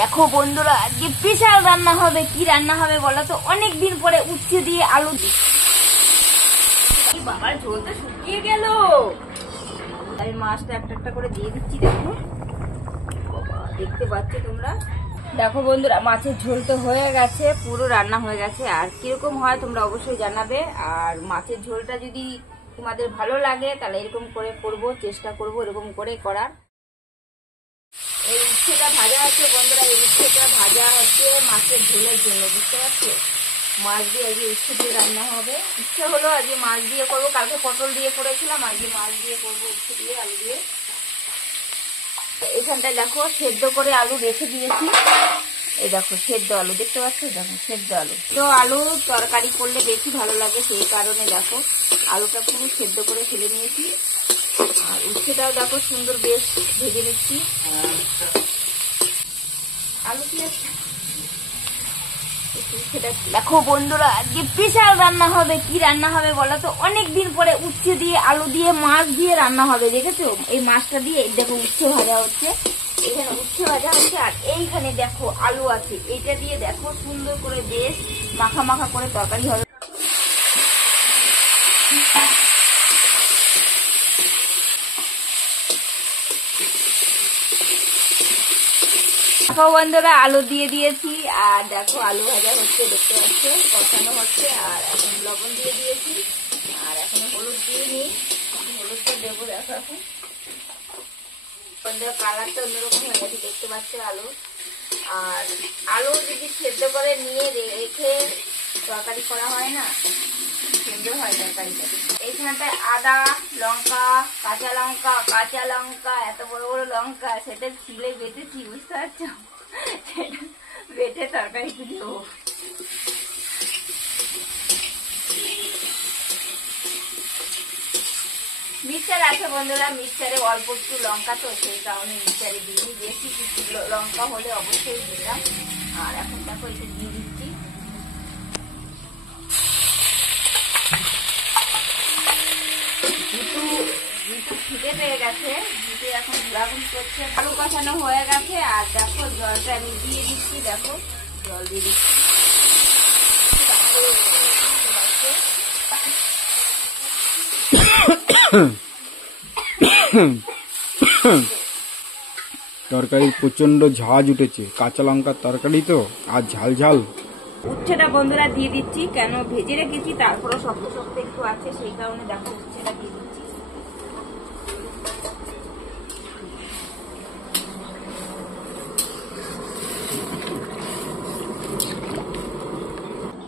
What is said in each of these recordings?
দেখো বন্ধুরা, আজকে স্পেশাল রান্না হবে। কি রান্না হবে বলো তো? অনেকদিন পরে উচ্ছে দিয়ে আলু। বাবার ঝোলটা শুকিয়ে গেল। আমি মাছটা একটা একটা করে দিয়ে দিচ্ছি। দেখো, দেখতে পাচ্ছ তোমরা? দেখো বন্ধুরা, মাছের ঝোল তো হয়ে গেছে, পুরো রান্না হয়ে গেছে। আর কিরকম হয় তোমরা অবশ্যই জানাবে। আর মাছের ঝোলটা যদি তোমাদের ভালো লাগে তাহলে এরকম করে করবো, চেষ্টা করবো এরকম করে করার। এই উচ্ছেটা ভাজা আছে বন্ধুরা, এই উচ্ছেটা ভাজা হচ্ছে মাছের ঝোলের জন্য, বুঝতে পারছো? মাছ দিয়ে আজকে উচ্ছে দিয়ে রান্না হবে। ইচ্ছে হলো আজকে মাছ দিয়ে করবো, কালকে পটল দিয়ে করেছিলাম, আজকে মাছ দিয়ে করবো, উচ্ছে দিয়ে আলু দিয়ে। এখানটায় দেখো সেদ্ধ করে আলু রেখে দিয়েছি। এই দেখো সেদ্ধ আলু, দেখতে পাচ্ছ? দেখো সেদ্ধ আলু। তো আলু তরকারি করলে বেশি ভালো লাগে, সেই কারণে দেখো আলুটা পুরো সেদ্ধ করে ফেলে নিয়েছি। আর উচ্ছেটাও দেখো সুন্দর বেশ ভেজে নিচ্ছি। আলু পেঁয়াজ দেখো বন্ধুরা, আজকে স্পেশাল রান্না হবে। কি রান্না হবে বলো তো? অনেকদিন পরে উচ্ছে দিয়ে আলু দিয়ে মাছ দিয়ে রান্না হবে। দেখেছো এই মাছটা দিয়ে? দেখো উচ্ছে ভাজা হচ্ছে, এখানে উচ্ছে ভাজা হচ্ছে। আর এইখানে দেখো আলু আছে, এটা দিয়ে দেখো সুন্দর করে বেশ মাখা মাখা করে তরকারি হবে। দেখো বন্ধুরা, আলু দিয়ে দিয়েছি। আর দেখো আলু ভাজা হচ্ছে, দেখতে পাচ্ছ? কষানো হচ্ছে। আর এখন লবণ দিয়ে দিয়েছি। আর এখন হলুদ দিয়ে নিই, হলুদটা দেবো। দেখো এখন বন্ধুরা কালারটা অন্যরকম হয়ে গেছে, দেখতে পাচ্ছ আলু। আর আলু যদি সেদ্ধ করে নিয়ে রেখে তরকারি করা হয় না, সুন্দর হয় তরকারিটা। এইখানটায় আদা, লঙ্কা, কাঁচা লঙ্কা এত বড় বড় লঙ্কা, সেটা ছিলে বেটেছি, বুঝতে পারছো? সেটা বেটে তরকারিতে দেবো। মিক্সচার আছে বন্ধুরা, মিক্সচারে অল্প একটু লঙ্কা, তো সেই কারণে মিক্সচারে দিইনি। বেশি লঙ্কা হলে অবশ্যই দিতাম। আর এখন দেখো এটা দিয়ে দিচ্ছি। জিতু খিদে পেয়ে গেছে, জিতু এখন ঘোরাঘুরি করছে। আলু কষানো হয়ে গেছে। আর দেখো জলটা আমি দিয়ে দিচ্ছি, দেখো জল দিয়ে দিচ্ছি। তরকারি প্রচন্ড ঝাঁজ উঠেছে, কাঁচা লঙ্কার তরকারি তো, আর ঝাল ঝাল। উচ্ছেটা বন্ধুরা দিয়ে দিচ্ছি, কেন ভেজে রেখেছি, তারপরে শক্ত শক্ত একটু আছে, সেই কারণে দেখো উচ্ছেটা দিয়ে দিচ্ছি।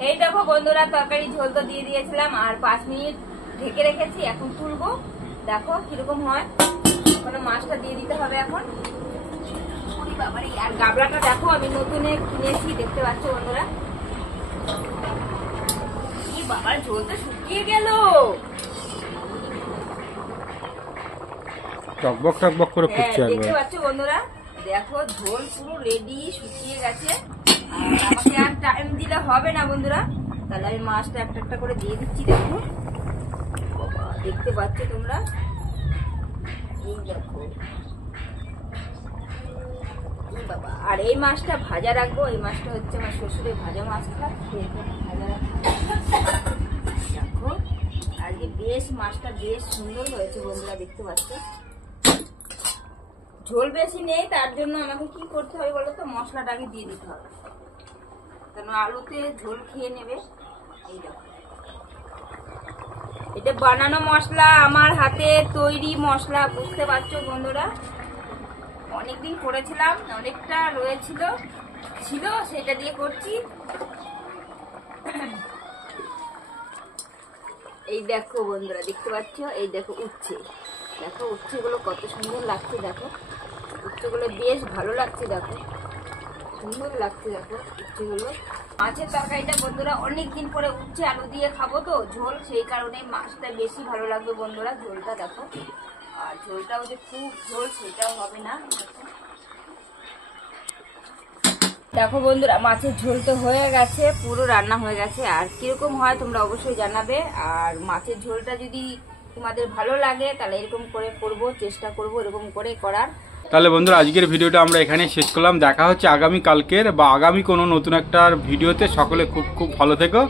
এই দেখো বন্ধুরা, তরকারি ঝোল তো দিয়ে দিয়েছিলাম। আর 5 মিনিট ঢেকে রেখেছি, এখন তুলবো। দেখো কিরকম হয়। ওখানে মাছটা দিয়ে দিতে হবে এখন। আর গাবলাটা দেখো আমি নতুন কিনেছি, দেখতে পাচ্ছ বন্ধুরা? কি বাবার ঝোলটা শুকিয়ে গেল। টকবক টকবক করে ফুটছে একবার। দেখতে পাচ্ছ বন্ধুরা? দেখো ঝোল পুরো রেডি, শুকিয়ে গেছে। আর আমাকে আর টাইম দিলে হবে না বন্ধুরা, তাহলে আমি মাছটা একটা একটা করে দিয়ে দিচ্ছি। দেখো দেখতে পাচ্ছ তোমরা? এই দেখো, বাবা। আর এই মাছটা ভাজা রাখবো, এই মাছটা হচ্ছে আমার শ্বশুরের ভাজা মাছটা, ভাজা রাখবো। দেখো আজকে বেশ মাছটা বেশ সুন্দর হয়েছে বন্ধুরা, দেখতে পাচ্ছ? ঝোল বেশি নেই, তার জন্য আমাকে কি করতে হবে বলো তো? মশলাটা আগে দিয়ে দিতে হবে, কারণ আলুতে ঝোল খেয়ে নেবে। এই দেখো, এটা বানানো মশলা, আমার হাতে তৈরি মশলা, বুঝতে পারছো বন্ধুরা? অনেকদিন করেছিলাম, অনেকটা রয়েছিল সেটা দিয়ে করছি। এই দেখো বন্ধুরা, দেখতে পাচ্ছ? এই দেখো উচ্ছে, দেখো উচ্ছেগুলো কত সুন্দর লাগছে। দেখো উচ্ছেগুলো বেশ ভালো লাগছে, দেখো সুন্দর লাগছে। দেখো উচ্ছেগুলো। মাছের তরকারিটা বন্ধুরা অনেকদিন পরে উচ্ছে আলু দিয়ে খাবো তো ঝোল, সেই কারণে মাছটা বেশি ভালো লাগবে বন্ধুরা। ঝোলটা দেখো, আর ঝোলটাও যে খুব ঝোল সেটাও হবে না। দেখো বন্ধুরা, মাছের ঝোল তো হয়ে গেছে, পুরো রান্না হয়ে গেছে। আর কিরকম হয় তোমরা অবশ্যই জানাবে। আর মাছের ঝোলটা যদি তোমাদের ভালো লাগে তাহলে এরকম করে করবো, চেষ্টা করবো এরকম করে করার। তাহলে বন্ধুরা আজকের ভিডিওটা আমরা এখানে শেষ করলাম। দেখা হচ্ছে আগামী কালকের বা আগামী কোনো নতুন একটা ভিডিওতে। সকলে খুব খুব ভালো থেকো।